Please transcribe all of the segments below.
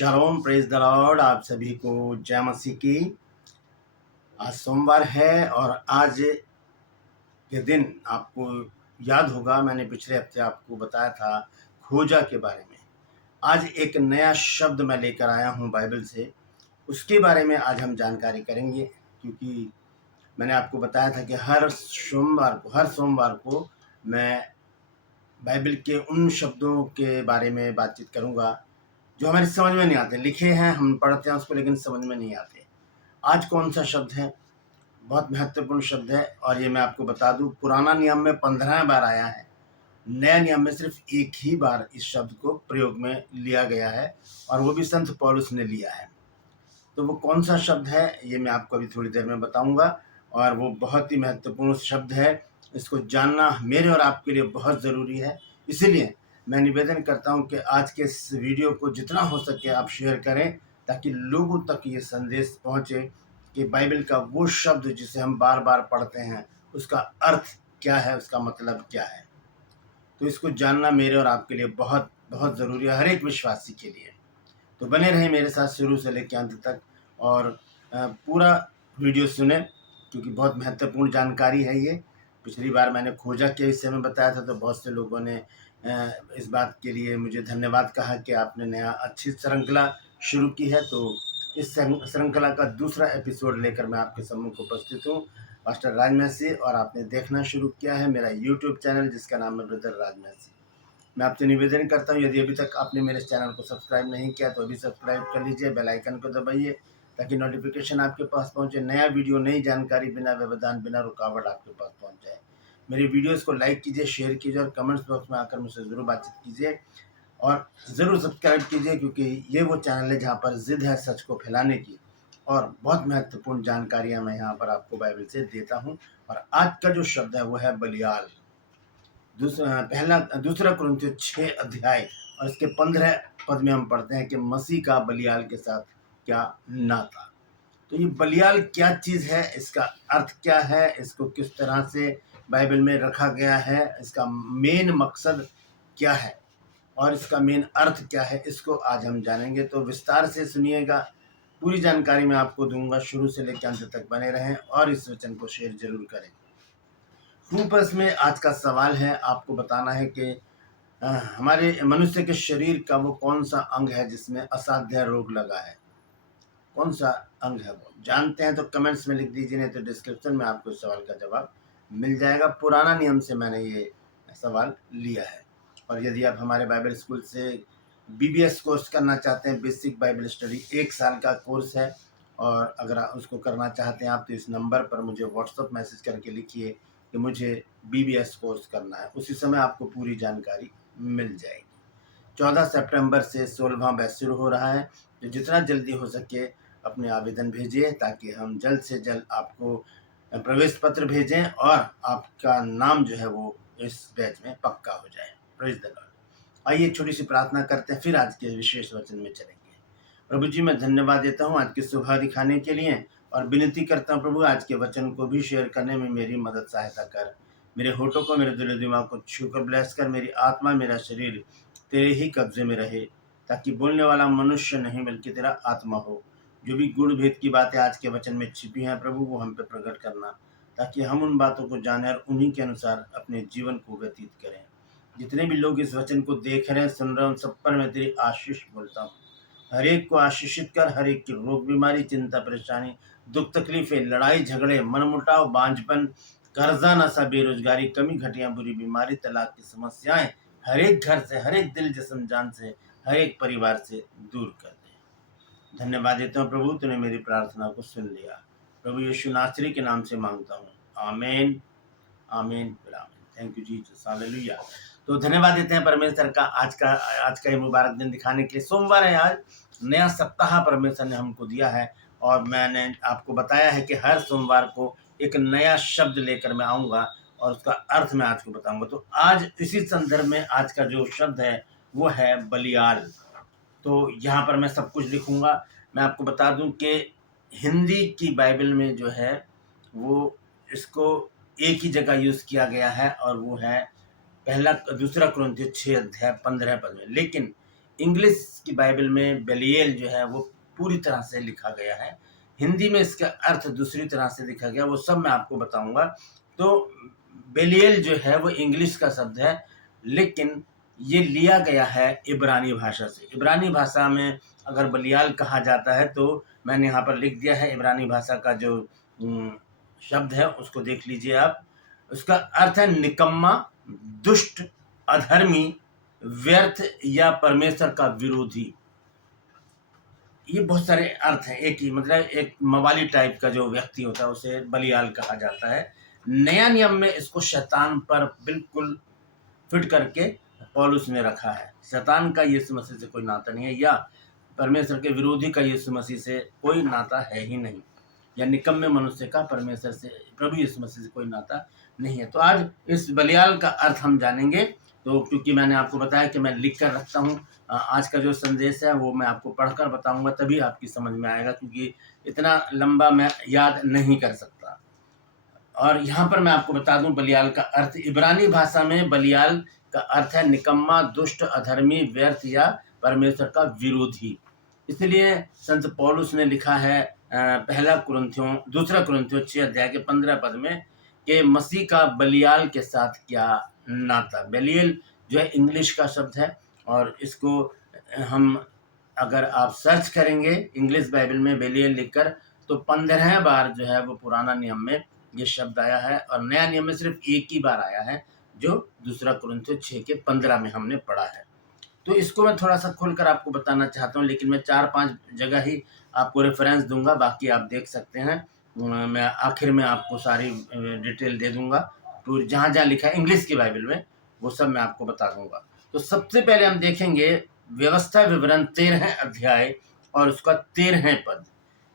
Shalom, praise the Lord. आप सभी को जय मसीह की। आज सोमवार है और आज के दिन आपको याद होगा, मैंने पिछले हफ्ते आपको बताया था खोजा के बारे में। आज एक नया शब्द मैं लेकर आया हूँ बाइबल से, उसके बारे में आज हम जानकारी करेंगे। क्योंकि मैंने आपको बताया था कि हर सोमवार को मैं बाइबल के उन शब्दों के बारे में बातचीत करूँगा जो हमारी समझ में नहीं आते। लिखे हैं, हम पढ़ते हैं उसको, लेकिन समझ में नहीं आते। आज कौन सा शब्द है? बहुत महत्वपूर्ण शब्द है और ये मैं आपको बता दूं, पुराना नियम में 15 बार आया है, नया नियम में सिर्फ एक ही बार इस शब्द को प्रयोग में लिया गया है और वो भी संत पौलुस ने लिया है। तो वो कौन सा शब्द है ये मैं आपको अभी थोड़ी देर में बताऊंगा और वो बहुत ही महत्वपूर्ण शब्द है। इसको जानना मेरे और आपके लिए बहुत ज़रूरी है। इसीलिए मैं निवेदन करता हूं कि आज के इस वीडियो को जितना हो सके आप शेयर करें, ताकि लोगों तक ये संदेश पहुंचे कि बाइबल का वो शब्द जिसे हम बार बार पढ़ते हैं उसका अर्थ क्या है, उसका मतलब क्या है। तो इसको जानना मेरे और आपके लिए बहुत बहुत ज़रूरी है, हर एक विश्वासी के लिए। तो बने रहें मेरे साथ शुरू से लेकर अंत तक और पूरा वीडियो सुने, क्योंकि बहुत महत्वपूर्ण जानकारी है ये। पिछली बार मैंने खोजा के विषय में बताया था तो बहुत से लोगों ने इस बात के लिए मुझे धन्यवाद कहा कि आपने नया अच्छी श्रृंखला शुरू की है। तो इस श्रृंखला का दूसरा एपिसोड लेकर मैं आपके सम्मुख उपस्थित हूँ, पास्टर राज महसी, और आपने देखना शुरू किया है मेरा यूट्यूब चैनल जिसका नाम है ब्रदर राज महसी। मैं आपसे निवेदन करता हूँ, यदि अभी तक आपने मेरे चैनल को सब्सक्राइब नहीं किया तो अभी सब्सक्राइब कर लीजिए, बेल आइकन को दबाइए ताकि नोटिफिकेशन आपके पास पहुँचे, नया वीडियो, नई जानकारी बिना व्यवधान बिना रुकावट आपके पास पहुँच जाए। मेरी वीडियोस को लाइक कीजिए, शेयर कीजिए और कमेंट्स बॉक्स में आकर मुझसे ज़रूर बातचीत कीजिए और ज़रूर सब्सक्राइब कीजिए, क्योंकि ये वो चैनल है जहाँ पर ज़िद है सच को फैलाने की और बहुत महत्वपूर्ण जानकारियाँ मैं यहाँ पर आपको बाइबल से देता हूँ। और आज का जो शब्द है वो है बलियाल। दूसरा कुरिन्थियों 6 अध्याय और इसके 15 पद में हम पढ़ते हैं कि मसीह का बलियाल के साथ क्या नाता। तो ये बलियाल क्या चीज़ है, इसका अर्थ क्या है, इसको किस तरह से बाइबल में रखा गया है, इसका मेन मकसद क्या है और इसका मेन अर्थ क्या है, इसको आज हम जानेंगे। तो विस्तार से सुनिएगा, पूरी जानकारी मैं आपको दूंगा। शुरू से लेकर अंत तक बने रहें और इस वचन को शेयर जरूर करें। फूपस में आज का सवाल है, आपको बताना है कि हमारे मनुष्य के शरीर का वो कौन सा अंग है जिसमें असाध्य रोग लगा है। कौन सा अंग है वो जानते हैं तो कमेंट्स में लिख दीजिए, नहीं तो डिस्क्रिप्शन में आपको इस सवाल का जवाब मिल जाएगा। पुराना नियम से मैंने ये सवाल लिया है। और यदि आप हमारे बाइबल स्कूल से बीबीएस कोर्स करना चाहते हैं, बेसिक बाइबल स्टडी, 1 साल का कोर्स है, और अगर आप उसको करना चाहते हैं आप तो इस नंबर पर मुझे व्हाट्सअप मैसेज करके लिखिए कि मुझे बीबीएस कोर्स करना है, उसी समय आपको पूरी जानकारी मिल जाएगी। 14 सितंबर से 16वां बैच शुरू हो रहा है, तो जितना जल्दी हो सके अपने आवेदन भेजिए ताकि हम जल्द से जल्द आपको प्रवेश पत्र भेजें और आपका नाम जो है वो इस बैच में पक्का हो जाए। Praise the Lord. आइए छोटी सी प्रार्थना करते हैं, फिर आज के विशेष वचन में चलेंगे। प्रभु जी, मैं धन्यवाद देता हूँ आज की सुबह दिखाने के लिए और विनती करता हूँ प्रभु, आज के वचन को भी शेयर करने में मेरी मदद सहायता कर। मेरे होठों को, मेरे दिल दिमाग को छूकर ब्लेस कर। मेरी आत्मा, मेरा शरीर तेरे ही कब्जे में रहे, ताकि बोलने वाला मनुष्य नहीं बल्कि तेरा आत्मा हो। जो भी गुण भेद की बातें आज के वचन में छिपी हैं प्रभु, वो हम पे प्रकट करना, ताकि हम उन बातों को जानें और उन्हीं के अनुसार अपने जीवन को व्यतीत करें। जितने भी लोग इस वचन को देख रहे हैं, सुन रहे हैं, उन सब पर मैं तेरी आशीष बोलता हूँ। हर एक को आशीषित कर, हर एक की रोग बीमारी, चिंता परेशानी, दुख तकलीफें, लड़ाई झगड़े, मनमुटाव, बांझपन, कर्जा नशा, बेरोजगारी, कमी घटिया, बुरी बीमारी, तलाक की समस्याएं हर एक घर से, हर एक दिल जिस्म जान से, हर एक परिवार से दूर कर दे। धन्यवाद देता हूँ प्रभु, तूने मेरी प्रार्थना को सुन लिया। प्रभु यीशु नासरी के नाम से मांगता हूँ, आमीन आमीन आमीन। Thank you Jesus, hallelujah. तो धन्यवाद देते हैं परमेश्वर का आज का ये मुबारक दिन दिखाने के लिए। सोमवार है आज, नया सप्ताह परमेश्वर ने हमको दिया है और मैंने आपको बताया है कि हर सोमवार को एक नया शब्द लेकर मैं आऊँगा और उसका अर्थ मैं आज को बताऊंगा। तो आज इसी संदर्भ में आज का जो शब्द है वो है बलियाल। तो यहाँ पर मैं सब कुछ लिखूंगा। मैं आपको बता दूं कि हिंदी की बाइबल में जो है वो इसको एक ही जगह यूज़ किया गया है और वो है दूसरा कुरिन्थियों 6 अध्याय 15 पद में। लेकिन इंग्लिश की बाइबल में बेलियल जो है वो पूरी तरह से लिखा गया है। हिंदी में इसका अर्थ दूसरी तरह से लिखा गया, वो सब मैं आपको बताऊंगा। तो बेलियल जो है वो इंग्लिश का शब्द है, लेकिन ये लिया गया है इब्रानी भाषा से। इब्रानी भाषा में अगर बलियाल कहा जाता है तो मैंने यहाँ पर लिख दिया है इब्रानी भाषा का जो शब्द है, उसको देख लीजिए आप। उसका अर्थ है निकम्मा, दुष्ट, अधर्मी, व्यर्थ या परमेश्वर का विरोधी। ये बहुत सारे अर्थ हैं एक ही, मतलब एक मवाली टाइप का जो व्यक्ति होता है उसे बलियाल कहा जाता है। नया नियम में इसको शैतान पर बिल्कुल फिट करके पौलुस ने रखा है। शैतान का यीशु मसीह से कोई नाता नहीं है, या परमेश्वर के विरोधी का यीशु मसीह से कोई नाता है ही नहीं, या निकम्मे मनुष्य का परमेश्वर से, प्रभु यीशु मसीह से कोई नाता नहीं है। तो आज इस बलियाल का अर्थ हम जानेंगे। तो क्योंकि मैंने आपको बताया कि मैं लिख कर रखता हूँ, आज का जो संदेश है वो मैं आपको पढ़कर बताऊंगा, तभी आपकी समझ में आएगा, क्योंकि इतना लंबा मैं याद नहीं कर सकता। और यहाँ पर मैं आपको बता दूं बलियाल का अर्थ। इब्रानी भाषा में बलियाल का अर्थ है निकम्मा, दुष्ट, अधर्मी, व्यर्थ या परमेश्वर का विरोधी। इसलिए संत पौलुस ने लिखा है दूसरा कुरिन्थियों 6 अध्याय के 15 पद में कि मसीह का बलियाल के साथ क्या नाता। बेलियल जो है इंग्लिश का शब्द है, और इसको हम अगर आप सर्च करेंगे इंग्लिश बाइबल में बेलियल लिखकर, तो 15 बार जो है वो पुराना नियम में ये शब्द आया है, और नया नियम में सिर्फ एक ही बार आया है, जो दूसरा कुरिन्थियों 6 के 15 में हमने पढ़ा है। तो इसको मैं थोड़ा सा खोलकर आपको बताना चाहता हूँ, लेकिन मैं 4-5 जगह ही आपको रेफरेंस दूंगा, बाकी आप देख सकते हैं। मैं आखिर में आपको सारी डिटेल दे दूंगा, तो जहाँ जहाँ लिखा है इंग्लिश की बाइबल में वो सब मैं आपको बता दूंगा। तो सबसे पहले हम देखेंगे व्यवस्था विवरण 13 अध्याय और उसका 13 पद।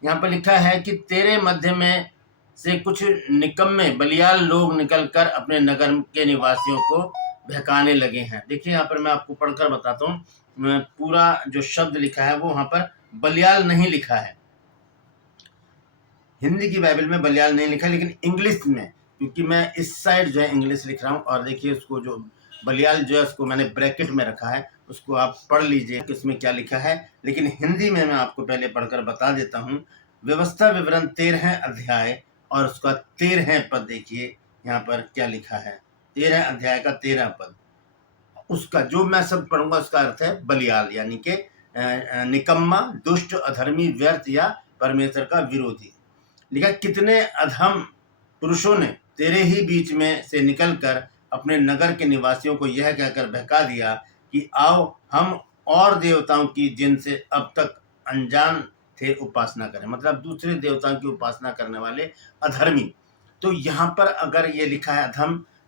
यहाँ पर लिखा है कि तेरे मध्य में से कुछ निकम्मे बलियाल लोग निकलकर अपने नगर के निवासियों को बहकाने लगे हैं। देखिए यहाँ पर मैं आपको पढ़कर बताता हूँ, पूरा जो शब्द लिखा है वो वहाँ पर बलियाल नहीं लिखा है। हिंदी की बाइबल में बलियाल नहीं लिखा, लेकिन इंग्लिश में, क्योंकि मैं इस साइड जो है इंग्लिश लिख रहा हूँ, और देखिए उसको जो बलियाल जो है उसको मैंने ब्रैकेट में रखा है, उसको आप पढ़ लीजिए कि इसमें क्या लिखा है। लेकिन हिंदी में मैं आपको पहले पढ़कर बता देता हूँ। व्यवस्था विवरण 13 अध्याय और उसका 13 पद देखिए यहाँ पर क्या लिखा है। 13 अध्याय का 13 पद, उसका जो मैं सब पढ़ूंगा उसका अर्थ है बलियाल, यानी कि निकम्मा, दुष्ट, अधर्मी, व्यर्थ या परमेश्वर का विरोधी। लिखा, कितने अधम पुरुषों ने तेरे ही बीच में से निकलकर अपने नगर के निवासियों को यह कहकर बहका दिया कि आओ हम और देवताओं की जिनसे अब तक अनजान थे उपासना करें। मतलब दूसरे देवताओं की उपासना करने वाले अधर्मी। तो यहाँ पर अगर ये लिखा है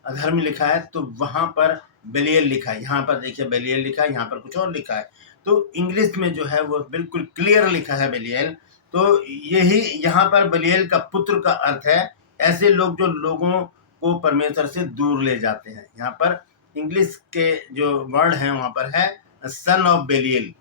अधर्मी लिखा है, तो वहाँ पर बेलियल लिखा है। यहाँ पर देखिए बेलियल लिखा है, यहाँ पर कुछ और लिखा है। तो इंग्लिश में जो है वो बिल्कुल क्लियर लिखा है बेलियल। तो यही यहाँ पर बलियल का पुत्र का अर्थ है ऐसे लोग जो लोगों को परमेश्वर से दूर ले जाते हैं। यहाँ पर इंग्लिश के जो वर्ड है वहाँ पर है सन ऑफ बेलियल,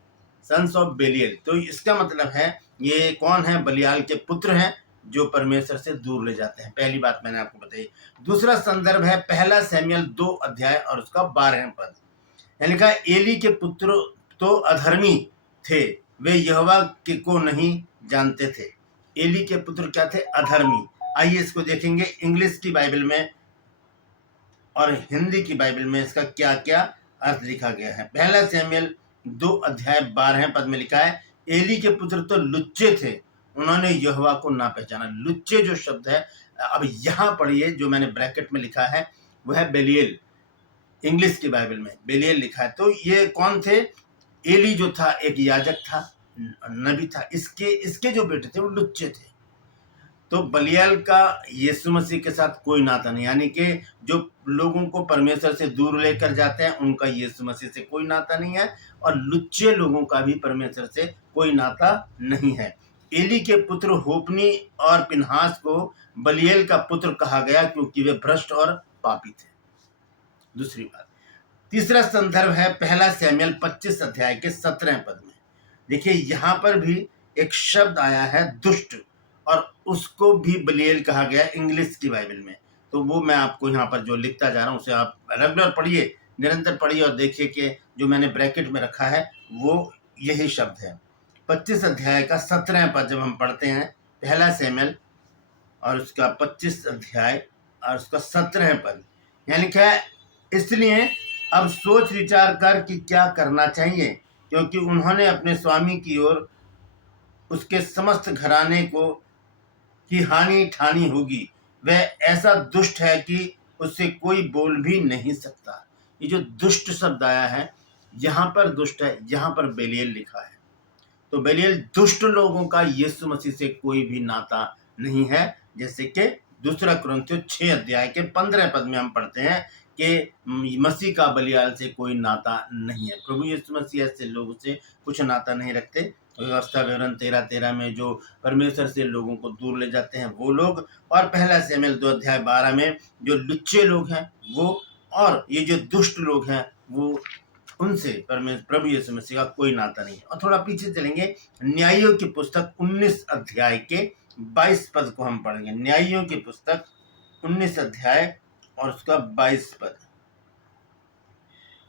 सन्स ऑफ बेलियल। तो इसका मतलब है ये कौन है, बलियाल के पुत्र हैं जो परमेश्वर से दूर ले जाते हैं। पहली बात मैंने आपको बताई। दूसरा संदर्भ है 1 शमूएल 2 अध्याय और उसका 12 पद। यानी लिखा, एली के पुत्र तो अधर्मी थे, वे यहोवा के को नहीं जानते थे। एली के पुत्र क्या थे, अधर्मी। आइए इसको देखेंगे इंग्लिश की बाइबल में और हिंदी की बाइबल में इसका क्या क्या अर्थ लिखा गया है। 1 शमूएल 2 अध्याय 12 पद में लिखा है, एली के पुत्र तो लुच्चे थे, उन्होंने यहोवा को ना पहचाना। लुच्चे जो शब्द है, अब यहाँ पढ़िए जो मैंने ब्रैकेट में लिखा है वो है बेलियल। इंग्लिश की बाइबल में बेलियल लिखा है। तो ये कौन थे, एली जो था एक याजक था, नबी था, इसके जो बेटे थे वो लुच्चे थे। तो बलियाल का यीशु मसीह के साथ कोई नाता नहीं, यानी कि जो लोगों को परमेश्वर से दूर लेकर जाते हैं उनका यीशु मसीह से कोई नाता नहीं है, और लुच्चे लोगों का भी परमेश्वर से कोई नाता नहीं है। एली के पुत्र होपनी और पिनहास को बलियाल का पुत्र कहा गया क्योंकि वे भ्रष्ट और पापी थे। दूसरी बात, तीसरा संदर्भ है 1 शमूएल 25 अध्याय के 17 पद में। देखिए यहाँ पर भी एक शब्द आया है दुष्ट, और उसको भी बलियाल कहा गया इंग्लिश की बाइबल में। तो वो मैं आपको यहाँ पर जो लिखता जा रहा हूँ उसे आप रेगुलर पढ़िए, निरंतर पढ़िए, और देखिए कि जो मैंने ब्रैकेट में रखा है वो यही शब्द है। 25 अध्याय का 17 पद जब हम पढ़ते हैं, पहला शमूएल और उसका 25 अध्याय और उसका 17 पद, यानी क्या है, इसलिए अब सोच विचार कर कि क्या करना चाहिए, क्योंकि उन्होंने अपने स्वामी की ओर उसके समस्त घराने को की हानि ठानी होगी। वह ऐसा दुष्ट है कि उससे कोई बोल भी नहीं सकता। ये जो दुष्ट शब्द आया है, यहाँ पर दुष्ट है, यहाँ पर बेलियल लिखा है। तो बेलियल दुष्ट लोगों का यीशु मसीह से कोई भी नाता नहीं है। जैसे कि दूसरा कुरिन्थियों 6 अध्याय के 15 पद में हम पढ़ते हैं कि मसीह का बलियाल से कोई नाता नहीं है। प्रभु यीशु मसीह ऐसे लोगों से कुछ नाता नहीं रखते। व्यवस्था विवरण 13 में जो परमेश्वर से लोगों को दूर ले जाते हैं वो लोग, और पहला शमूएल 2 अध्याय 12 में जो लुच्चे लोग हैं वो, और ये जो दुष्ट लोग हैं वो, उनसे प्रभु यीशु मसीह का कोई नाता नहीं है। और थोड़ा पीछे चलेंगे, न्यायियों की पुस्तक 19 अध्याय के 22 पद को हम पढ़ेंगे। न्यायियों की पुस्तक 19 अध्याय और उसका 22 पद,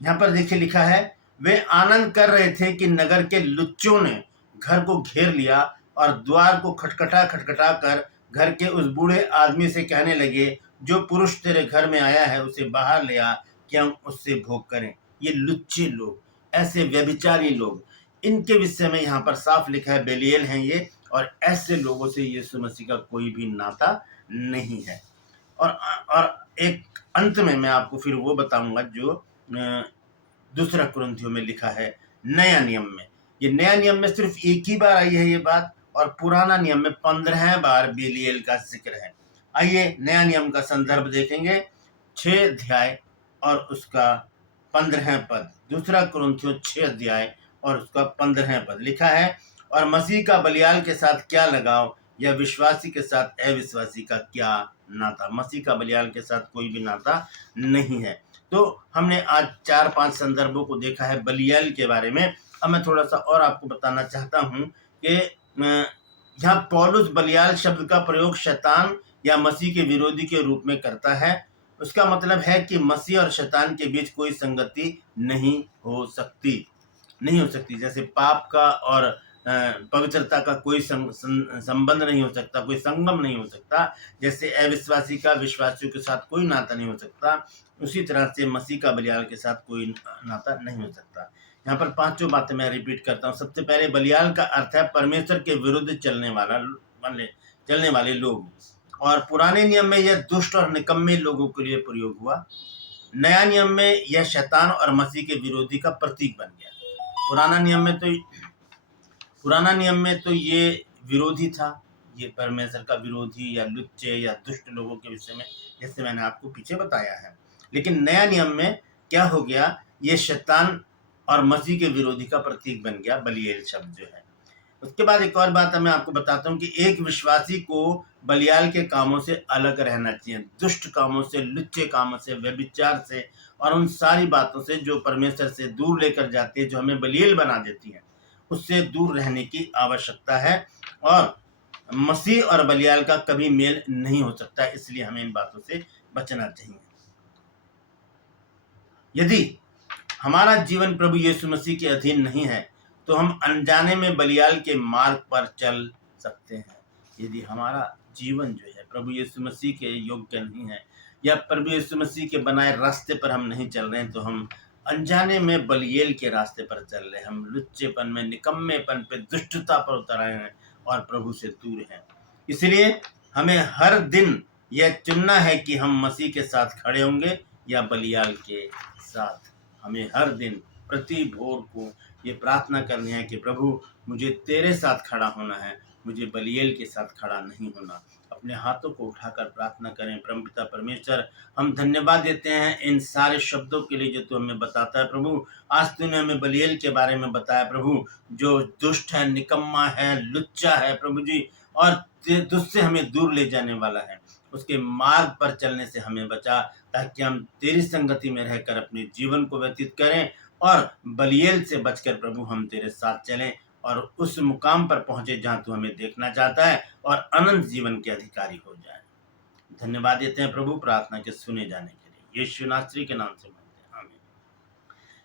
यहाँ पर देखिए लिखा है, वे आनंद कर रहे थे कि नगर के लुच्चों ने घर को घेर लिया और द्वार को खटखटा खटखटा कर घर के उस बूढ़े आदमी से कहने लगे, जो पुरुष तेरे घर में आया है उसे बाहर ले आ कि हम उससे भोग करें। ये लुच्चे लोग, ऐसे व्यभिचारी लोग, इनके विषय में यहाँ पर साफ लिखा है, बेलियल हैं ये, और ऐसे लोगों से यीशु मसीह का कोई भी नाता नहीं है। और एक अंत में मैं आपको फिर वो बताऊंगा जो दूसरा कुरिन्थियों में लिखा है नया नियम में। ये नया नियम में सिर्फ एक ही बार आई है ये बात, और पुराना नियम में 15 बार बेलियल का जिक्र है। आइए नया नियम का संदर्भ देखेंगे, 6 अध्याय और उसका 15 पद। दूसरा कुरिन्थियों 6 अध्याय और उसका 15 पद लिखा है, और मसीह का बलियाल के साथ क्या लगाव, या विश्वासी के साथ अविश्वासी का क्या नाता। मसीह का बलियाल के साथ कोई भी नाता नहीं है। तो हमने आज 4-5 संदर्भों को देखा है बलियाल के बारे में। अब मैं थोड़ा सा और आपको बताना चाहता हूं कि यहाँ पौलुस बलियाल शब्द का प्रयोग शैतान या मसीह के विरोधी के रूप में करता है। उसका मतलब है कि मसीह और शैतान के बीच कोई संगति नहीं हो सकती, नहीं हो सकती। जैसे पाप का और पवित्रता का कोई संबंध नहीं हो सकता, कोई संगम नहीं हो सकता। जैसे अविश्वासी का विश्वासियों के साथ कोई नाता नहीं हो सकता, उसी तरह से मसीह का बलियाल के साथ कोई नाता नहीं हो सकता। यहाँ पर 5 बातें मैं रिपीट करता हूँ। सबसे पहले, बलियाल का अर्थ है परमेश्वर के विरुद्ध चलने वाले लोग, और पुराने नियम में यह दुष्ट और निकम्मे लोगों के लिए प्रयोग हुआ। नया नियम में यह शैतान और मसीह के विरोधी का प्रतीक बन गया। पुराना नियम में तो ये विरोधी था, ये परमेश्वर का विरोधी या लुच्चे या दुष्ट लोगों के विषय में, जैसे मैंने आपको पीछे बताया है। लेकिन नया नियम में क्या हो गया, ये शैतान और मसीह के विरोधी का प्रतीक बन गया बलियाल शब्द जो है। उसके बाद एक और बात मैं आपको बताता हूँ कि एक विश्वासी को बलियाल के कामों से अलग रहना चाहिए, दुष्ट कामों से, लुच्चे कामों से, व्यभिचार से, और उन सारी बातों से जो परमेश्वर से दूर लेकर जाती है, जो हमें बलियाल बना देती है, उससे दूर रहने की आवश्यकता है। और मसीह और बलियाल का कभी मेल नहीं हो सकता, इसलिए हमें इन बातों से बचना चाहिए। यदि हमारा जीवन प्रभु यीशु मसीह के अधीन नहीं है तो हम अनजाने में बलियाल के मार्ग पर चल सकते हैं। यदि हमारा जीवन जो है प्रभु यीशु मसीह के योग्य नहीं है, या प्रभु यीशु मसीह के बनाए रास्ते पर हम नहीं चल रहे हैं, तो हम अनजाने में बलियाल के रास्ते पर चल रहे हैं। हम लुच्चेपन में, निकम्मेपन पे, दुष्टता पर उतर आए हैं और प्रभु से दूर हैं। इसलिए हमें हर दिन यह चुनना है कि हम मसीह के साथ खड़े होंगे या बलियाल के साथ। हमें हर दिन प्रति भोर को ये प्रार्थना करनी है कि प्रभु मुझे तेरे साथ खड़ा होना है, मुझे बलियाल के साथ खड़ा नहीं होना। अपने हाथों को उठाकर प्रार्थना करें। परमपिता परमेश्वर, हम धन्यवाद देते हैं इन सारे शब्दों के लिए जो तू हमें बताता है प्रभु। आज तूने हमें बलियाल के बारे में बताया प्रभु, जो दुष्ट है, निकम्मा है, लुच्चा है प्रभु जी, और तुझसे हमें दूर ले जाने वाला है। उसके मार्ग पर चलने से हमें बचा, ताकि हम तेरी संगति में रहकर अपने जीवन को व्यतीत करें, और बलियाल से बचकर प्रभु हम तेरे साथ चलें, और उस मुकाम पर पहुंचे जहां तू हमें देखना चाहता है, और अनंत जीवन के अधिकारी हो जाए। धन्यवाद देते हैं प्रभु प्रार्थना के सुने जाने के लिए। यीशु नासरी के नाम से मांगते हैं, आमीन।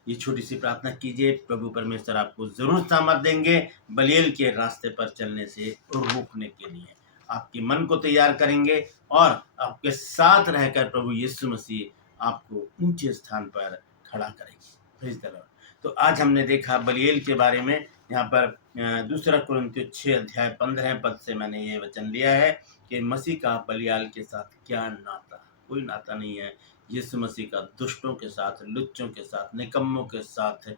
ये छोटी सी प्रार्थना कीजिए, प्रभु परमेश्वर आपको ज़रूर सामर्थ देंगे बलियल के रास्ते पर चलने से रोकने के लिए। आपके मन को तैयार करेंगे और आपके साथ रहकर प्रभु यीशु मसीह आपको ऊंचे स्थान पर खड़ा करेंगे। Praise the Lord. तो आज हमने देखा बलियल के बारे में। यहाँ पर दूसरा कुरिन्थियों 6 अध्याय 15 पद से मैंने ये वचन लिया है कि मसीह का बलियाल के साथ क्या नाता। कोई नाता नहीं है यीशु मसीह का दुष्टों के साथ, लुच्चों के साथ, निकम्मों के साथ,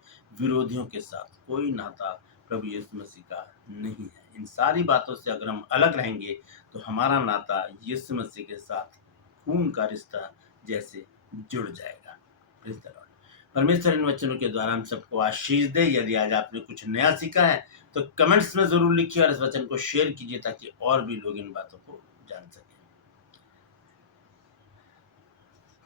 विरोधियों के साथ कोई नाता प्रभु यीशु मसीह का नहीं है। इन सारी बातों से अगर हम अलग रहेंगे तो हमारा नाता यीशु मसीह के साथ खून का रिश्ता जैसे जुड़ जाएगा। Praise the Lord. परमेश्वर इन वचनों के द्वारा हम सबको आशीष दे। यदि आज आपने कुछ नया सीखा है तो कमेंट्स में ज़रूर लिखिए और इस वचन को शेयर कीजिए ताकि और भी लोग इन बातों को जान सकें।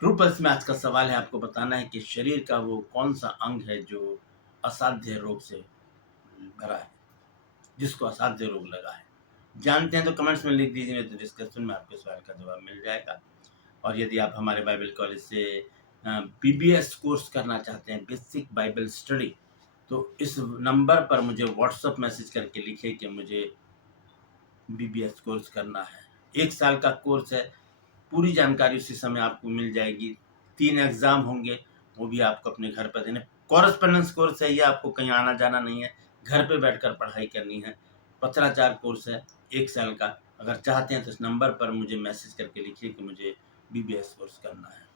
ट्रू पल्स में आज का सवाल है, आपको बताना है कि शरीर का वो कौन सा अंग है जो असाध्य रोग से भरा है, जिसको असाध्य रोग लगा है। जानते हैं तो कमेंट्स में लिख दीजिए, तो डिस्कशन में आपके सवाल का जवाब मिल जाएगा। और यदि आप हमारे बाइबल कॉलेज से BBS कोर्स करना चाहते हैं, बेसिक बाइबल स्टडी, तो इस नंबर पर मुझे व्हाट्सएप मैसेज करके लिखिए कि मुझे BBS कोर्स करना है। 1 साल का कोर्स है, पूरी जानकारी उसी समय आपको मिल जाएगी। 3 एग्ज़ाम होंगे, वो भी आपको अपने घर पर देने। कॉरेस्पॉन्डेंस कोर्स है ये, आपको कहीं आना जाना नहीं है, घर पे बैठकर पढ़ाई करनी है। पत्राचार कोर्स है 1 साल का। अगर चाहते हैं तो इस नंबर पर मुझे मैसेज करके लिखिए कि मुझे BBS कोर्स करना है।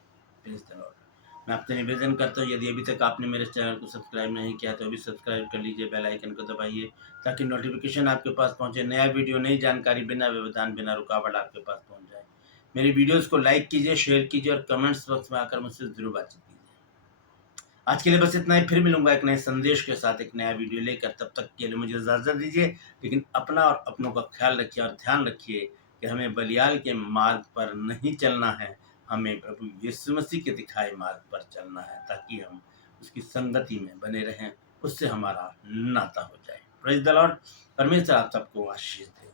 Praise the Lord. मैं आपसे निवेदन करता हूँ, यदि अभी तक आपने मेरे चैनल को सब्सक्राइब नहीं किया तो अभी सब्सक्राइब कर लीजिए, बेल आइकन को दबाइए ताकि नोटिफिकेशन आपके पास पहुँचे। नया वीडियो, नई जानकारी बिना व्यवधान, बिना रुकावट आपके पास पहुँच जाए। मेरी वीडियोस को लाइक कीजिए, शेयर कीजिए और कमेंट्स बॉक्स में आकर मुझसे ज़रूर बातचीत कीजिए। आज के लिए बस इतना ही, फिर मिलूंगा एक नए संदेश के साथ, एक नया वीडियो लेकर। तब तक के लिए मुझे इजाज़त दीजिए, लेकिन अपना और अपनों का ख्याल रखिए और ध्यान रखिए कि हमें बलियाल के मार्ग पर नहीं चलना है, हमें प्रभु यीशु मसीह के दिखाए मार्ग पर चलना है ताकि हम उसकी संगति में बने रहें, उससे हमारा नाता हो जाए। Praise the Lord. परमेश्वर आप सबको आशीष दे।